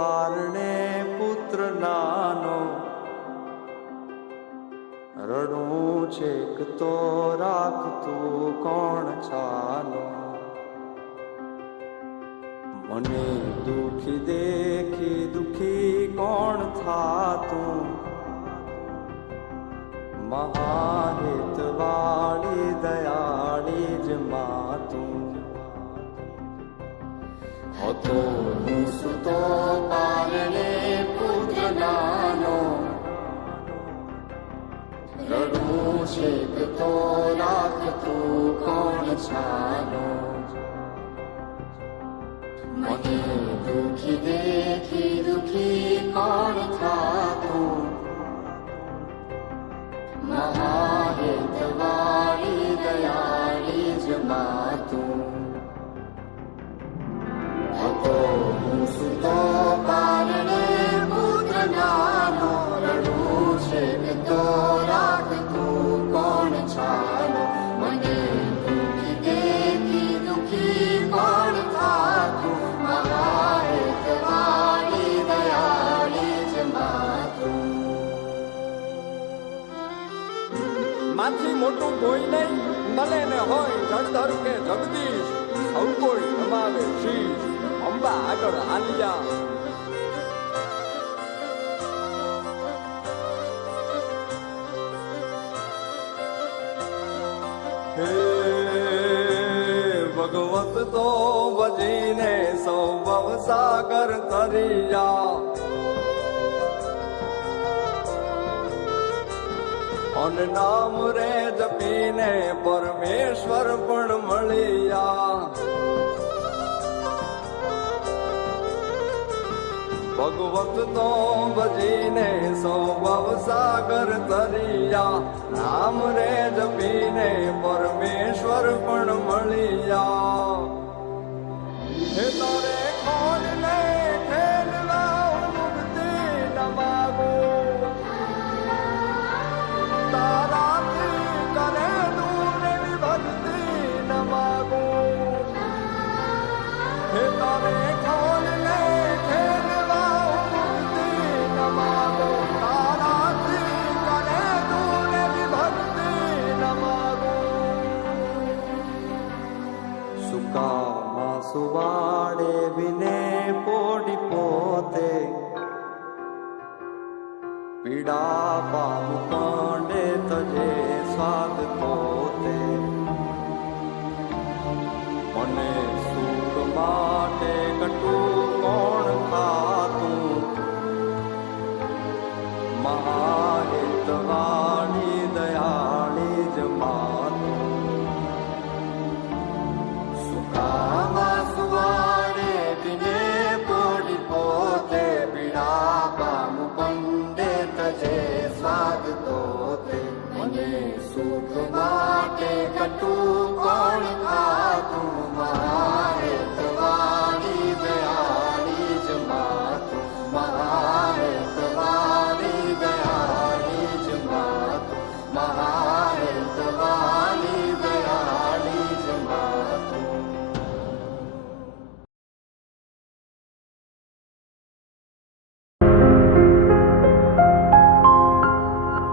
પારણે પુત્ર નાનો, રડું છેક તો રાખતું કોણ છાનો. મને દુખી દેખી દુખી કોણ થાતું, મહાહિતવાળી દયાળી જ માતું. હતો હું સુતો પારણે પુત્ર નાનો, રડું છેક તો રાખતું કોણ છાનો. મને દુખી દેખી દુખી કોણ થાતું, મહાહિતવાળી દયાળી જ માતું. હતો હું સુતો પારણે પુત્ર નાનો, રડું છેક તો રાખતું કોણ છાનો. મને દુખી દેખી દુખી કોણ થાતું, મહાહિતવાળી દયાળી જ માતું. માથી મોટું કોઈ નહીં, મળે ને હોય જળધર કે જગદીશ, સૌ કોઈ નમાવે શીશ, અંબા આગળ આલિયા. હે ભગવત તો ભજીને સૌ ભવસાગર તરિયા, અન નામ રે જપીને પરમેશ્વર પણ મળ્યા. ભગવત તો ભજીને સૌ ભવસાગર તરિયા, નામ રે જપીને પરમેશ્વર પણ મળ્યા. હે તારે કોણ ને ખેલવા મુક્તિ ન માગો, તારાથી કરે દૂર ભક્તિ ન માગો. હે તારે કોણ ને ખેલવા મુક્તિ ન માગો, તારાથી કરે દૂર ભક્તિ ન માગો. સુકામાં સુવાડે વિને પોડી પોતે, પીડા પામુ કાંડે તજે સ્વાદ પોતે. મને